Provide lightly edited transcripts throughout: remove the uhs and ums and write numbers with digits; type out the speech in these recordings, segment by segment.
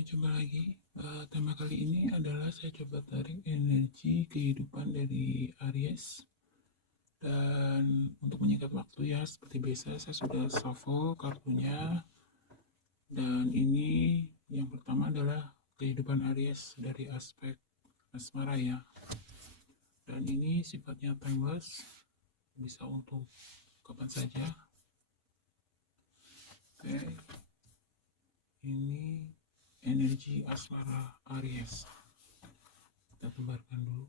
Jumpa lagi. Tema kali ini adalah saya coba tarik energi kehidupan dari Aries. Dan untuk menyingkat waktu ya, seperti biasa saya sudah shuffle kartunya. Dan ini yang pertama adalah kehidupan Aries dari aspek asmara ya. Dan ini sifatnya timeless, bisa untuk kapan saja. Oke, ini energi asmara Aries. Kita tebarkan dulu.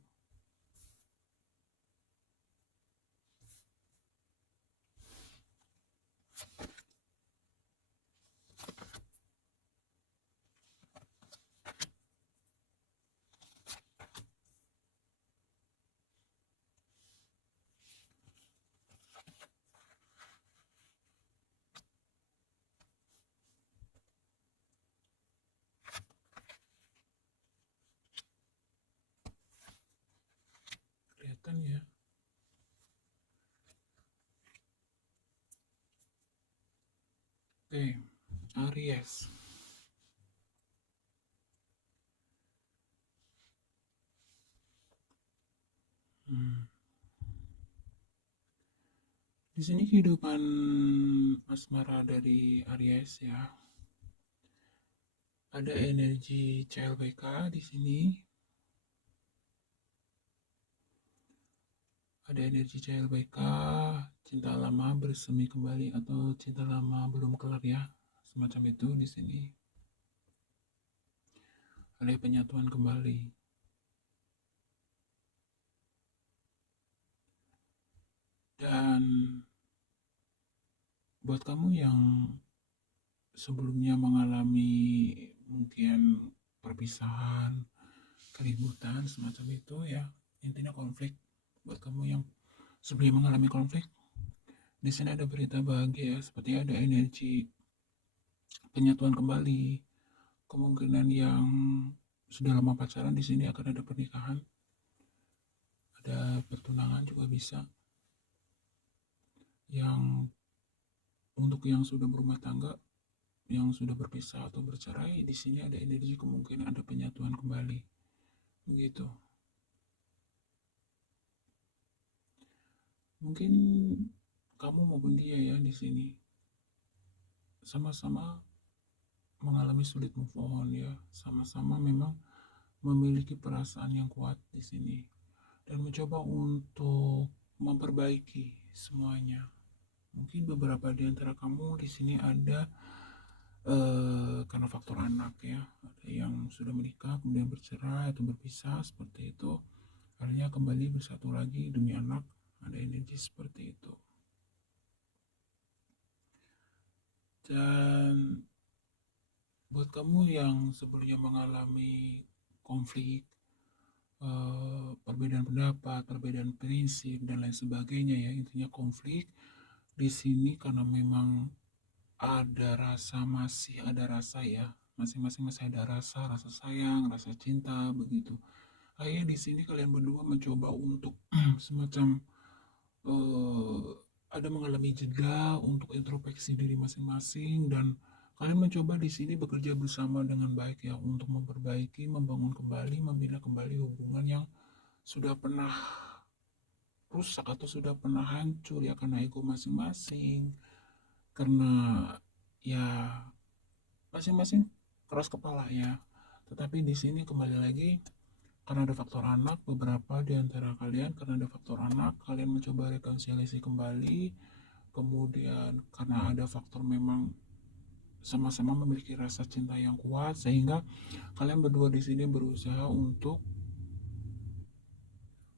Kelihatan ya. Oke, Aries. Di sini kehidupan asmara dari Aries ya. Ada energi CLBK di sini. Ada energi CLBK, cinta lama bersemi kembali atau cinta lama belum kelar ya. Semacam itu di sini. Ada penyatuan kembali. Dan buat kamu yang sebelumnya mengalami mungkin perpisahan, keributan, semacam itu ya, intinya konflik. Buat kamu yang sebelum mengalami konflik, di sini ada berita bahagia, seperti ada energi penyatuan kembali. Kemungkinan yang sudah lama pacaran di sini akan ada pernikahan, ada pertunangan juga bisa. Yang untuk yang sudah berumah tangga, yang sudah berpisah atau bercerai, di sini ada energi kemungkinan ada penyatuan kembali. Begitu. Mungkin kamu maupun dia ya di sini sama-sama mengalami sulit move on ya, sama-sama memang memiliki perasaan yang kuat di sini dan mencoba untuk memperbaiki semuanya. Mungkin beberapa di antara kamu di sini ada karena faktor anak ya, ada yang sudah menikah kemudian bercerai atau berpisah seperti itu, akhirnya kembali bersatu lagi demi anak. Ada energi seperti itu. Dan buat kamu yang sebelumnya mengalami konflik, perbedaan pendapat, perbedaan prinsip dan lain sebagainya ya, intinya konflik di sini karena memang ada rasa, masih ada rasa ya, masing-masing masih ada rasa, rasa sayang, rasa cinta begitu. Akhirnya di sini kalian berdua mencoba untuk semacam eh, ada mengalami jeda untuk introspeksi diri masing-masing, dan kalian mencoba di sini bekerja bersama dengan baik ya untuk memperbaiki, membangun kembali, membina kembali hubungan yang sudah pernah rusak atau sudah pernah hancur ya karena ego masing-masing, karena ya masing-masing keras kepala ya. Tetapi di sini kembali lagi karena ada faktor anak, beberapa di antara kalian karena ada faktor anak, kalian mencoba rekonsiliasi kembali. Kemudian karena ada faktor memang sama-sama memiliki rasa cinta yang kuat, sehingga kalian berdua di sini berusaha untuk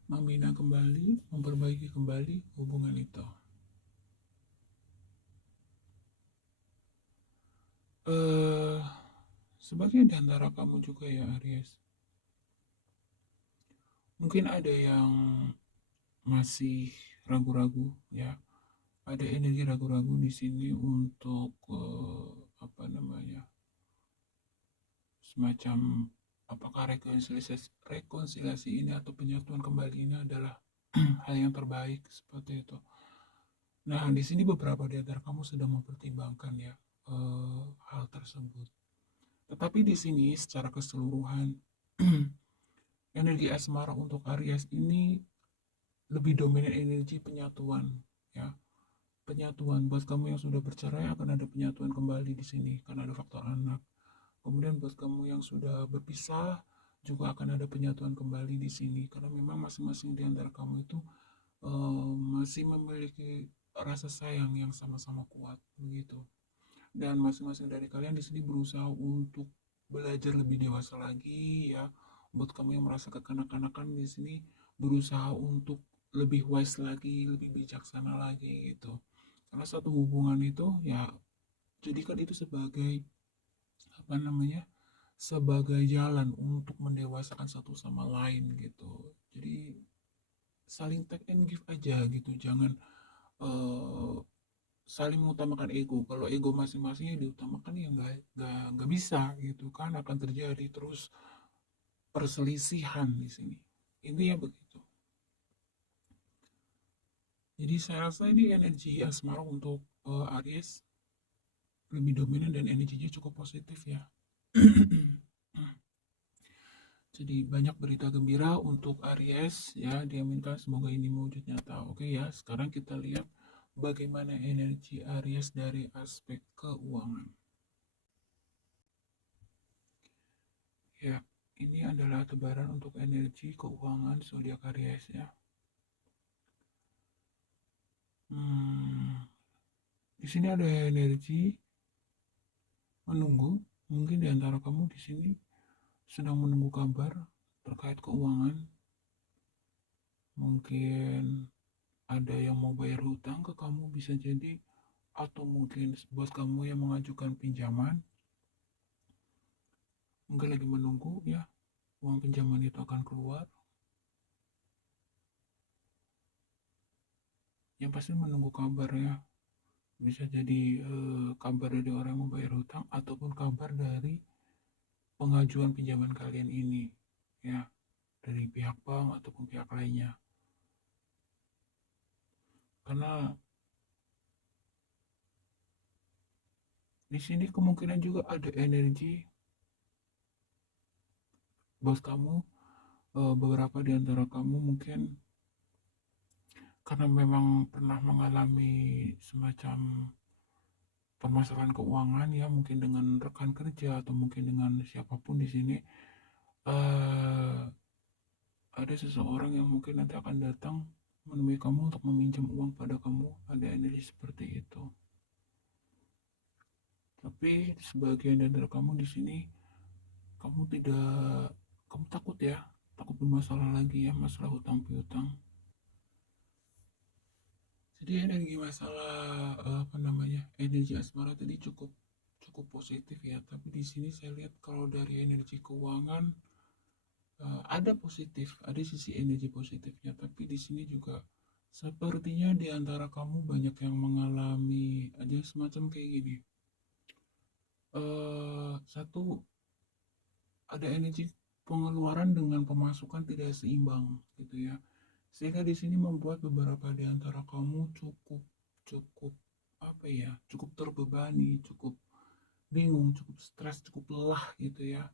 membina kembali, memperbaiki kembali hubungan itu. Sebagai di antara kamu juga ya Aries, mungkin ada yang masih ragu-ragu ya, ada energi ragu-ragu di sini untuk apa namanya, semacam apakah rekonsiliasi ini atau penyatuan kembali ini adalah hal yang terbaik seperti itu. Nah, di sini beberapa di antara kamu sedang mempertimbangkan ya hal tersebut. Tetapi di sini secara keseluruhan energi asmara untuk Aries ini lebih dominan energi penyatuan, ya. Penyatuan buat kamu yang sudah bercerai akan ada penyatuan kembali di sini karena ada faktor anak. Kemudian buat kamu yang sudah berpisah juga akan ada penyatuan kembali di sini karena memang masing-masing di antara kamu itu masih memiliki rasa sayang yang sama-sama kuat begitu. Dan masing-masing dari kalian di sini berusaha untuk belajar lebih dewasa lagi ya. Buat kamu yang merasa kekanak-kanakan di sini berusaha untuk lebih wise lagi, lebih bijaksana lagi gitu. Karena satu hubungan itu ya jadikan itu sebagai apa namanya? Sebagai jalan untuk mendewasakan satu sama lain gitu. Jadi saling take and give aja gitu. Jangan eh, saling mengutamakan ego. Kalau ego masing-masingnya diutamakan ya nggak bisa gitu kan, akan terjadi terus perselisihan di sini. Intinya begitu. Jadi saya rasa ini energi asmara untuk Aries lebih dominan dan energinya cukup positif ya. Jadi banyak berita gembira untuk Aries ya, diaminkan semoga ini mewujud nyata. Oke ya, sekarang kita lihat bagaimana energi Aries dari aspek keuangan. Ya, ini adalah tebaran untuk energi keuangan zodiak Aries ya. Hmm, di sini ada energi menunggu. Mungkin di antara kamu di sini sedang menunggu kabar terkait keuangan. Mungkin ada yang mau bayar hutang ke kamu bisa jadi, atau mungkin buat kamu yang mengajukan pinjaman, mungkin lagi menunggu ya uang pinjaman itu akan keluar. Yang pasti menunggu kabar ya. Bisa jadi kabar dari orang yang mau bayar hutang ataupun kabar dari pengajuan pinjaman kalian ini ya, dari pihak bank ataupun pihak lainnya. Karena di sini kemungkinan juga ada energi bos kamu, beberapa di antara kamu mungkin karena memang pernah mengalami semacam permasalahan keuangan ya, mungkin dengan rekan kerja atau mungkin dengan siapapun di sini, eh, ada seseorang yang mungkin nanti akan datang menemui kamu untuk meminjam uang pada kamu. Ada energi seperti itu. Tapi sebagian dari kamu di sini, kamu tidak, kamu takut ya, takut bermasalah lagi ya, masalah hutang piutang. Jadi energi masalah apa namanya, energi asmara tadi cukup cukup positif ya. Tapi di sini saya lihat kalau dari energi keuangan ada positif, ada sisi energi positifnya. Tapi di sini juga sepertinya di antara kamu banyak yang mengalami ada semacam kayak gini. Satu, ada energi pengeluaran dengan pemasukan tidak seimbang gitu ya. Sehingga di sini membuat beberapa di antara kamu cukup cukup apa ya, cukup terbebani, cukup bingung, cukup stres, cukup lelah gitu ya.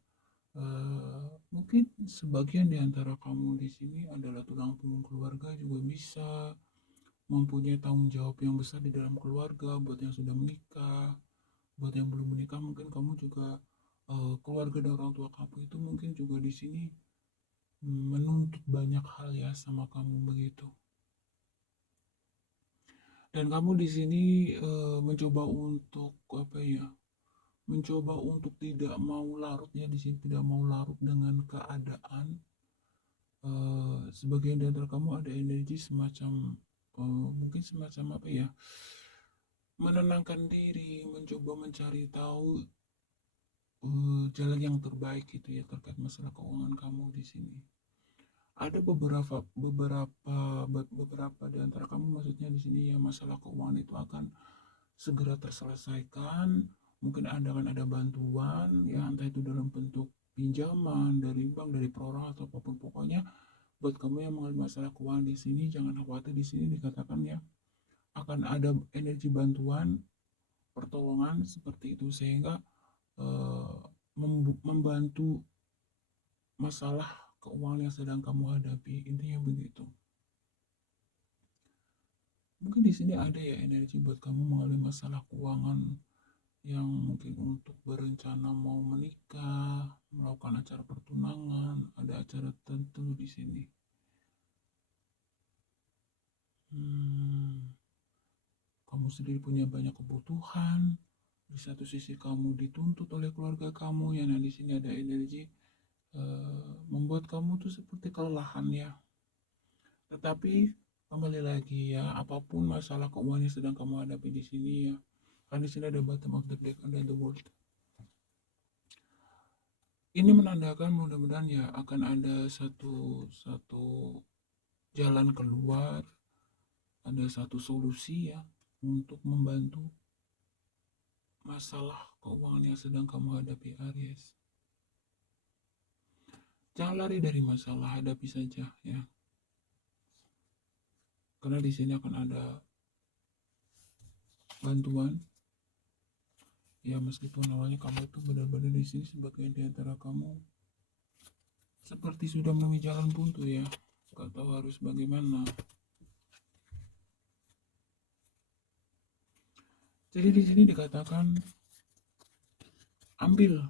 Mungkin sebagian di antara kamu di sini adalah tulang punggung keluarga juga bisa mempunyai tanggung jawab yang besar di dalam keluarga. Buat yang sudah menikah, buat yang belum menikah, mungkin kamu juga keluarga dan orang tua kamu itu mungkin juga di sini menuntut banyak hal ya sama kamu begitu. Dan kamu di sini mencoba untuk apa ya? Mencoba untuk tidak mau larut ya, di sini tidak mau larut dengan keadaan. Sebagian dari kamu ada energi semacam mungkin semacam apa ya? Menenangkan diri, mencoba mencari tahu jalan yang terbaik gitu ya terkait masalah keuangan kamu di sini. Ada beberapa di antara kamu, maksudnya di sini ya, masalah keuangan itu akan segera terselesaikan. Mungkin akan ada bantuan ya, entah itu dalam bentuk pinjaman dari bank, dari perorangan atau apapun. Pokoknya buat kamu yang mengalami masalah keuangan di sini jangan khawatir, di sini dikatakan ya akan ada energi bantuan pertolongan seperti itu, sehingga eh, membantu masalah keuangan yang sedang kamu hadapi, intinya begitu. Mungkin di sini ada ya energi buat kamu mengalami masalah keuangan yang mungkin untuk berencana mau menikah, melakukan acara pertunangan, ada acara tertentu di sini. Kamu sendiri punya banyak kebutuhan. Di satu sisi kamu dituntut oleh keluarga kamu, yang di sini ada energi membuat kamu tuh seperti kelelahan ya. Tetapi kembali lagi ya, apapun masalah keuangan yang sedang kamu hadapi di sini ya, kan di sini ada bottom of the deck, ada the world. Ini menandakan mudah-mudahan ya akan ada satu jalan keluar, ada satu solusi ya untuk membantu masalah keuangan yang sedang kamu hadapi, Aries. Jangan lari dari masalah, hadapi saja ya. Karena di sini akan ada bantuan. Ya meskipun awalnya kamu itu benar-benar di sini sebagai di antara kamu seperti sudah menemui jalan buntu ya, gak tahu harus bagaimana. Jadi di sini dikatakan ambil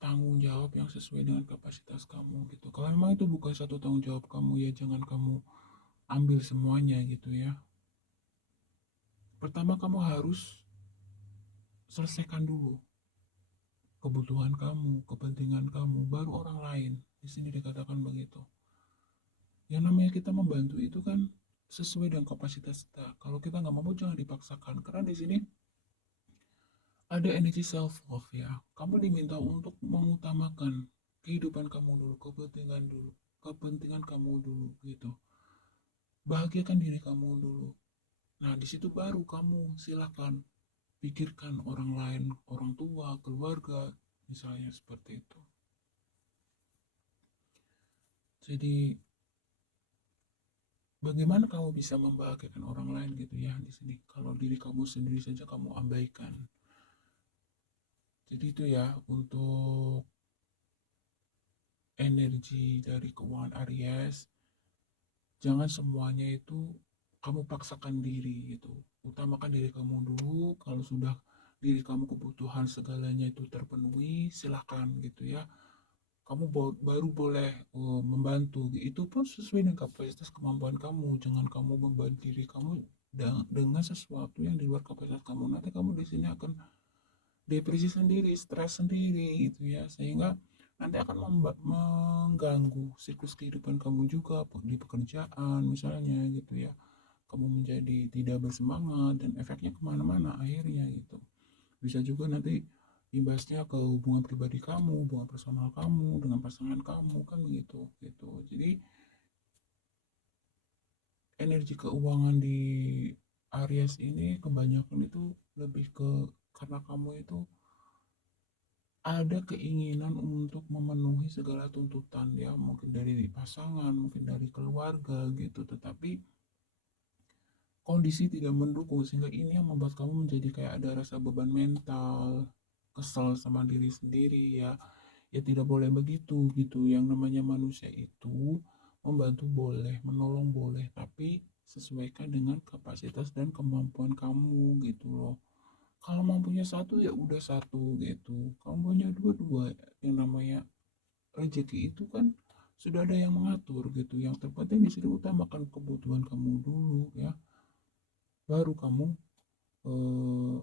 tanggung jawab yang sesuai dengan kapasitas kamu gitu. Kalau memang itu bukan satu tanggung jawab kamu ya jangan kamu ambil semuanya gitu ya. Pertama kamu harus selesaikan dulu kebutuhan kamu, kepentingan kamu, baru orang lain. Di sini dikatakan begitu. Yang namanya kita membantu itu kan sesuai dengan kapasitas kita. Kalau kita nggak mampu jangan dipaksakan. Karena di sini ada energi self love ya. Kamu diminta untuk mengutamakan kehidupan kamu dulu, kepentingan kamu dulu gitu. Bahagiakan diri kamu dulu. Nah, di situ baru kamu silakan pikirkan orang lain, orang tua, keluarga, misalnya seperti itu. Jadi bagaimana kamu bisa membahagiakan orang lain gitu ya di sini? Kalau diri kamu sendiri saja kamu abaikan. Jadi itu ya untuk energi dari keuangan Aries. Jangan semuanya itu kamu paksakan diri gitu. Utamakan diri kamu dulu. Kalau sudah diri kamu kebutuhan segalanya itu terpenuhi, silakan gitu ya. Kamu baru boleh membantu. Itu pun sesuai dengan kapasitas kemampuan kamu. Jangan kamu membantu diri kamu dengan sesuatu yang di luar kapasitas kamu. Nanti kamu di sini akan depresi sendiri, stres sendiri gitu ya. Sehingga nanti akan mengganggu siklus kehidupan kamu juga di pekerjaan misalnya gitu ya. Kamu menjadi tidak bersemangat dan efeknya kemana-mana akhirnya gitu. Bisa juga nanti imbasnya ke hubungan pribadi kamu, hubungan personal kamu dengan pasangan kamu kan begitu gitu. Jadi energi keuangan di Aries ini kebanyakan itu lebih ke karena kamu itu ada keinginan untuk memenuhi segala tuntutan ya, mungkin dari pasangan, mungkin dari keluarga gitu, tetapi kondisi tidak mendukung sehingga ini yang membuat kamu menjadi kayak ada rasa beban mental, kesal sama diri sendiri ya. Ya tidak boleh begitu gitu. Yang namanya manusia itu membantu boleh, menolong boleh, tapi sesuaikan dengan kapasitas dan kemampuan kamu gitu loh. Kalau mampunya satu ya udah satu gitu. Kamu punya dua-dua. Yang namanya rezeki itu kan sudah ada yang mengatur gitu. Yang terpenting di sini utamakan kebutuhan kamu dulu ya. Baru kamu eh,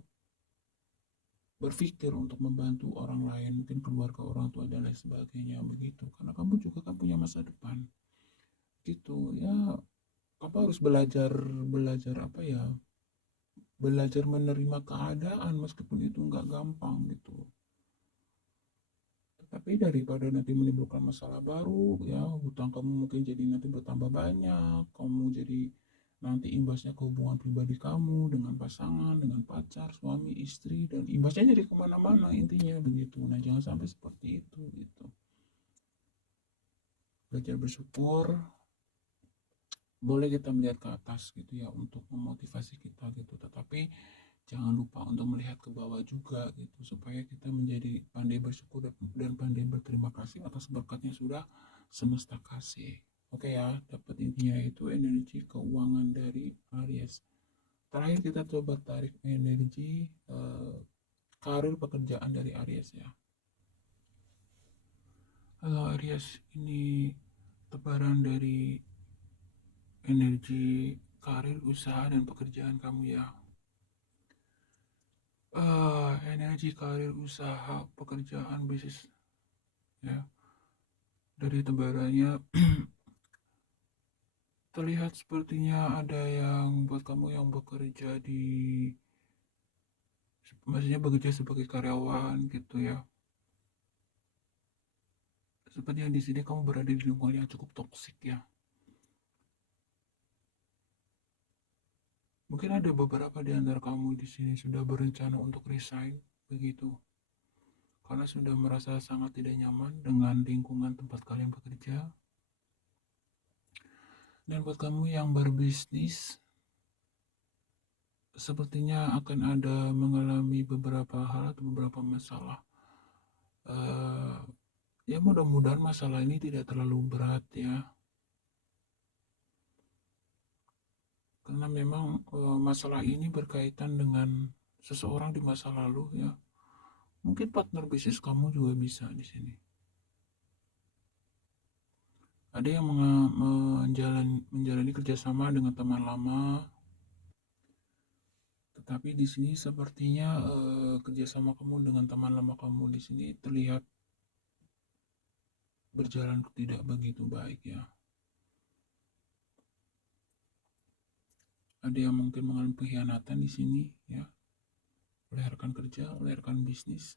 berpikir untuk membantu orang lain, mungkin keluarga, orang tua dan lain sebagainya begitu. Karena kamu juga kan punya masa depan. Gitu ya. Kamu harus belajar belajar apa ya? Belajar menerima keadaan meskipun itu nggak gampang gitu. Tapi daripada nanti menimbulkan masalah baru ya, hutang kamu mungkin jadi nanti bertambah banyak, kamu jadi nanti imbasnya ke hubungan pribadi kamu dengan pasangan, dengan pacar, suami, istri, dan imbasnya jadi kemana-mana intinya begitu. Nah jangan sampai seperti itu gitu. Belajar bersyukur, boleh kita melihat ke atas gitu ya untuk memotivasi kita gitu, tetapi jangan lupa untuk melihat ke bawah juga gitu, supaya kita menjadi pandai bersyukur dan pandai berterima kasih atas berkat yang sudah semesta kasih. Oke ya, dapat intinya itu energi keuangan dari Aries. Terakhir kita coba tarik energi karir pekerjaan dari Aries ya. Halo Aries, ini tebaran dari energi karir, usaha, dan pekerjaan kamu ya. Energi karir, usaha, pekerjaan, bisnis ya. Dari tebarannya terlihat sepertinya ada yang buat kamu yang bekerja di, maksudnya bekerja sebagai karyawan gitu ya. Sepertinya di sini kamu berada di lingkungan yang cukup toksik ya. Mungkin ada beberapa di antara kamu di sini sudah berencana untuk resign begitu, karena sudah merasa sangat tidak nyaman dengan lingkungan tempat kalian bekerja. Dan buat kamu yang berbisnis, sepertinya akan ada mengalami beberapa hal atau beberapa masalah. Ya mudah-mudahan masalah ini tidak terlalu berat ya, karena memang masalah ini berkaitan dengan seseorang di masa lalu ya. Mungkin partner bisnis kamu juga bisa di sini. Ada yang menjalani kerjasama dengan teman lama, tetapi di sini sepertinya kerjasama kamu dengan teman lama kamu di sini terlihat berjalan tidak begitu baik ya. Ada yang mungkin mengalami pengkhianatan di sini ya, oleh rekan kerja, oleh rekan bisnis.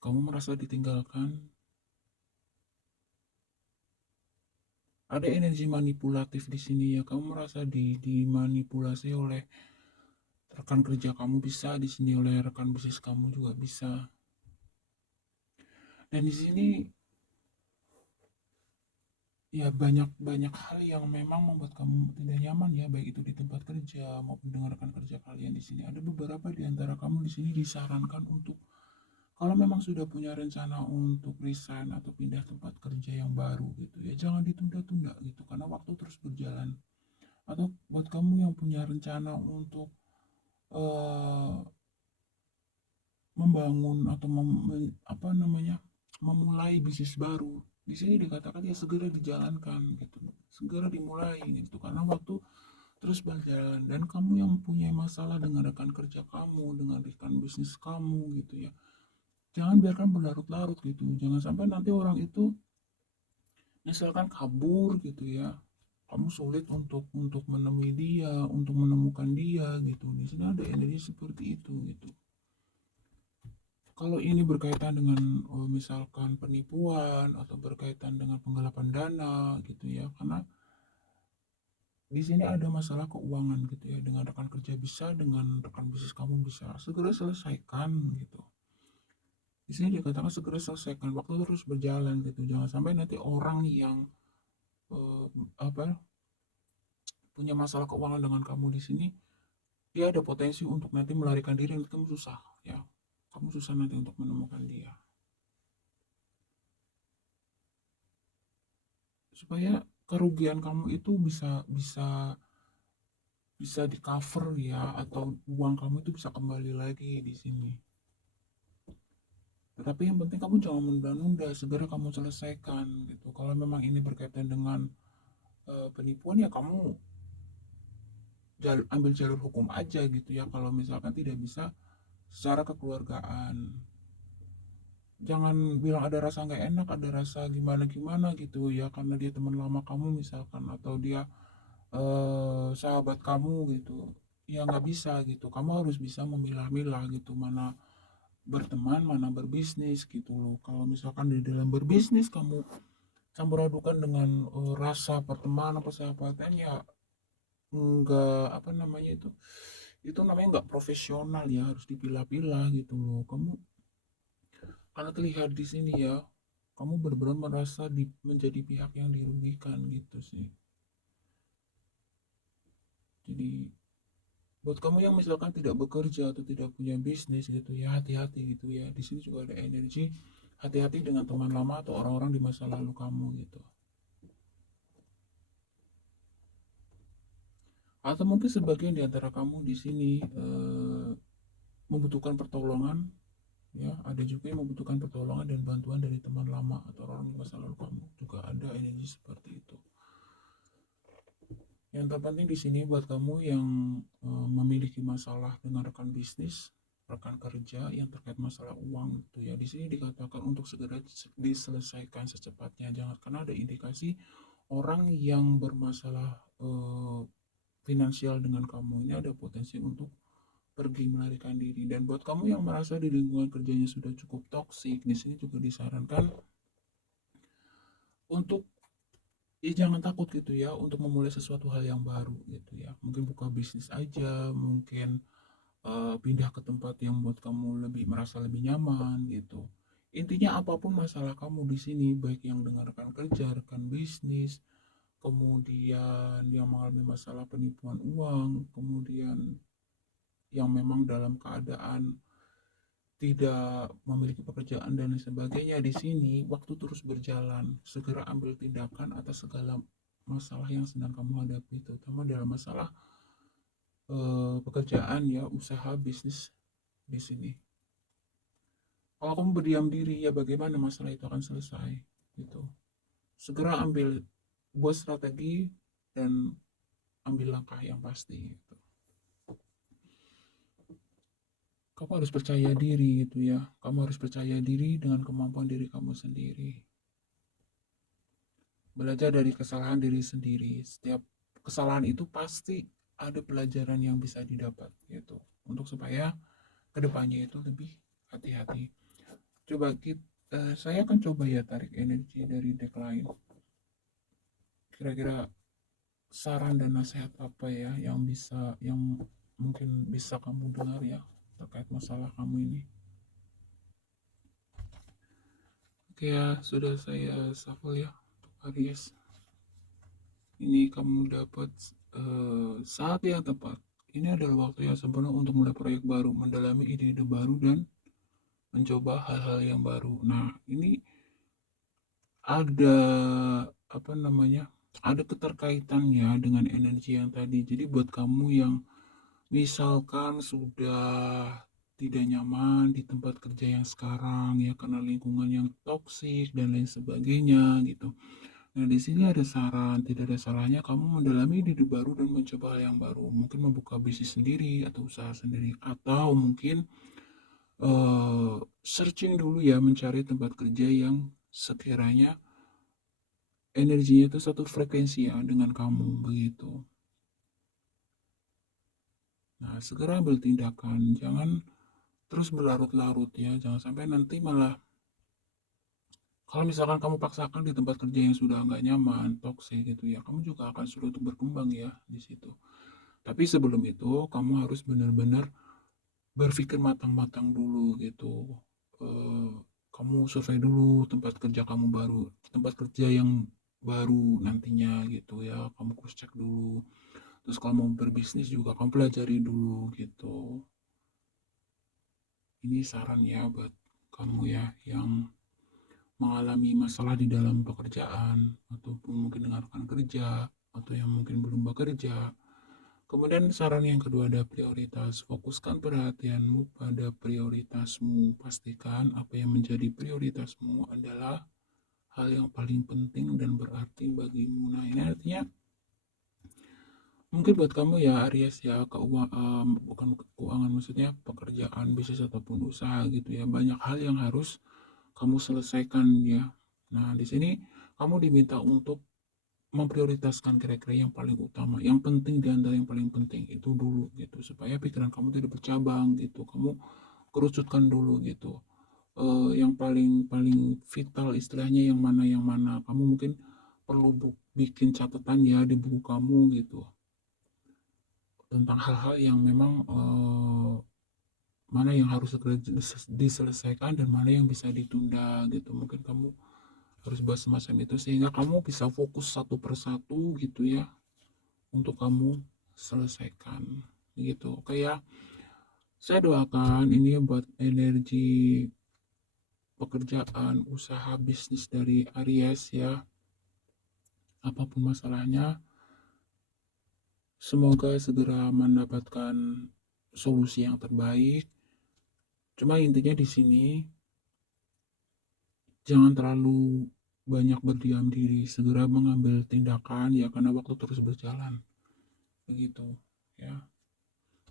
Kamu merasa ditinggalkan. Ada energi manipulatif di sini ya. Kamu merasa dimanipulasi oleh rekan kerja kamu, bisa di sini oleh rekan bisnis kamu juga bisa. Dan di sini ya banyak hal yang memang membuat kamu tidak nyaman ya, baik itu di tempat kerja maupun dengan rekan kerja kalian di sini. Ada beberapa di antara kamu di sini disarankan untuk, kalau memang sudah punya rencana untuk resign atau pindah tempat kerja yang baru gitu ya, jangan ditunda-tunda gitu, karena waktu terus berjalan. Atau buat kamu yang punya rencana untuk uh, membangun atau memulai bisnis baru, di sini dikatakan ya segera dijalankan gitu, segera dimulai gitu, karena waktu terus berjalan. Dan kamu yang punya masalah dengan rekan kerja kamu, dengan rekan bisnis kamu gitu ya, jangan biarkan berlarut-larut gitu. Jangan sampai nanti orang itu misalkan kabur gitu ya, kamu sulit untuk menemui dia, untuk menemukan dia gitu. Di sini ada energi seperti itu gitu. Kalau ini berkaitan dengan misalkan penipuan atau berkaitan dengan penggelapan dana gitu ya, karena di sini ada masalah keuangan gitu ya, dengan rekan kerja bisa, dengan rekan bisnis kamu bisa, segera selesaikan gitu. Di sini dikatakan segera selesaikan, waktu terus berjalan gitu. Jangan sampai nanti orang yang eh, apa punya masalah keuangan dengan kamu di sini, dia ada potensi untuk nanti melarikan diri, nanti kamu susah ya. Kamu susah nanti untuk menemukan dia. Supaya kerugian kamu itu bisa bisa bisa di cover ya, atau uang kamu itu bisa kembali lagi di sini. Tetapi yang penting kamu jangan menunda-nunda, segera kamu selesaikan gitu. Kalau memang ini berkaitan dengan penipuan ya, kamu ambil jalur hukum aja gitu ya, kalau misalkan tidak bisa secara kekeluargaan. Jangan bilang ada rasa nggak enak, ada rasa gimana gimana gitu ya, karena dia teman lama kamu misalkan, atau dia sahabat kamu gitu ya. Nggak bisa gitu, kamu harus bisa memilah-milah gitu, mana berteman mana berbisnis gitu loh. Kalau misalkan di dalam berbisnis kamu campur adukan dengan rasa pertemanan persahabatan ya, nggak apa namanya itu namanya nggak profesional ya, harus dipilah-pilah gitu loh. Kamu karena terlihat di sini ya, kamu benar-benar merasa menjadi pihak yang dirugikan gitu sih. Jadi Buat kamu yang misalkan tidak bekerja atau tidak punya bisnis gitu ya, hati-hati gitu ya. Di sini juga ada energi hati-hati dengan teman lama atau orang-orang di masa lalu kamu gitu. Atau mungkin sebagian di antara kamu di sini membutuhkan pertolongan, ya. Ada juga yang membutuhkan pertolongan dan bantuan dari teman lama atau orang di masa lalu kamu. Juga ada energi seperti itu. Yang terpenting di sini buat kamu yang memiliki masalah dengan rekan bisnis, rekan kerja yang terkait masalah uang itu ya. Di sini dikatakan untuk segera diselesaikan secepatnya. Jangan karena ada indikasi orang yang bermasalah finansial dengan kamu ini ada potensi untuk pergi melarikan diri. Dan buat kamu yang merasa di lingkungan kerjanya sudah cukup toksik, di sini juga disarankan untuk ya jangan takut gitu ya untuk memulai sesuatu hal yang baru gitu ya. Mungkin buka bisnis aja, mungkin pindah ke tempat yang buat kamu lebih merasa lebih nyaman gitu. Intinya apapun masalah kamu di sini, baik yang dengan rekan kerja, rekan bisnis, kemudian yang mengalami masalah penipuan uang, kemudian yang memang dalam keadaan tidak memiliki pekerjaan dan lain sebagainya, di sini waktu terus berjalan. Segera ambil tindakan atas segala masalah yang sedang kamu hadapi, terutama dalam masalah pekerjaan ya, usaha bisnis di sini. Kalau kamu berdiam diri, ya bagaimana masalah itu akan selesai gitu. Segera ambil, buat strategi dan ambil langkah yang pasti gitu. Kamu harus percaya diri gitu ya. Kamu harus percaya diri dengan kemampuan diri kamu sendiri. Belajar dari kesalahan diri sendiri. Setiap kesalahan itu pasti ada pelajaran yang bisa didapat gitu. Untuk supaya kedepannya itu lebih hati-hati. Coba saya akan coba ya tarik energi dari deck lain. Kira-kira saran dan nasihat apa ya yang mungkin bisa kamu dengar ya terkait masalah kamu ini. Oke ya, sudah saya shuffle ya untuk Aries. Ini kamu dapat saat yang tepat. Ini adalah waktu yang sempurna untuk mulai proyek baru, mendalami ide-ide baru dan mencoba hal-hal yang baru. Nah, ini ada apa namanya? Ada keterkaitannya dengan energi yang tadi. Jadi buat kamu yang misalkan sudah tidak nyaman di tempat kerja yang sekarang ya karena lingkungan yang toksik dan lain sebagainya gitu. Nah, di sini ada saran, tidak ada salahnya kamu mendalami ide baru dan mencoba hal yang baru. Mungkin membuka bisnis sendiri atau usaha sendiri atau mungkin searching dulu ya mencari tempat kerja yang sekiranya energinya itu satu frekuensi ya dengan kamu begitu. Nah, segera ambil tindakan, jangan terus berlarut-larut ya, jangan sampai nanti malah kalau misalkan kamu paksakan di tempat kerja yang sudah nggak nyaman, toksik gitu ya, kamu juga akan sulit untuk berkembang ya di situ. Tapi sebelum itu, kamu harus benar-benar berpikir matang-matang dulu gitu. Eh, Kamu survei dulu tempat kerja kamu baru, tempat kerja yang baru nantinya gitu ya. Kamu cross check dulu. Terus kalau mau berbisnis juga kamu pelajari dulu gitu. Ini saran ya buat kamu ya yang mengalami masalah di dalam pekerjaan ataupun mungkin dengan rekan kerja atau yang mungkin belum bekerja. Kemudian saran yang kedua ada prioritas. Fokuskan perhatianmu pada prioritasmu. Pastikan apa yang menjadi prioritasmu adalah hal yang paling penting dan berarti bagimu. Nah, ini artinya mungkin buat kamu ya Aries ya keuangan bukan keuangan maksudnya pekerjaan bisnis ataupun usaha gitu ya. Banyak hal yang harus kamu selesaikan ya. Nah, di sini kamu diminta untuk memprioritaskan kira-kira yang paling utama, yang penting di antara yang paling penting itu dulu gitu, supaya pikiran kamu tidak bercabang gitu. Kamu kerucutkan dulu gitu. Yang paling paling vital istilahnya yang mana. Kamu mungkin perlu bikin catatan ya di buku kamu gitu tentang hal-hal yang memang mana yang harus segera diselesaikan dan mana yang bisa ditunda gitu. Mungkin kamu harus buat semacam itu sehingga kamu bisa fokus satu persatu gitu ya untuk kamu selesaikan. Begitu. Oke ya. Saya doakan ini buat energi pekerjaan, usaha, bisnis dari Aries ya. Apapun masalahnya, semoga segera mendapatkan solusi yang terbaik. Cuma intinya di sini jangan terlalu banyak berdiam diri, segera mengambil tindakan ya karena waktu terus berjalan. Begitu ya.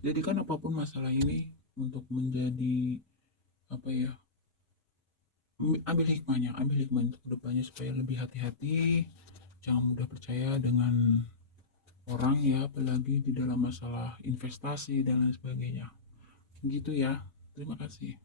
Jadikan apapun masalah ini untuk menjadi apa ya? Ambil hikmahnya untuk kedepannya supaya lebih hati-hati, jangan mudah percaya dengan orang ya, apalagi di dalam masalah investasi dan lain sebagainya. Gitu ya. Terima kasih.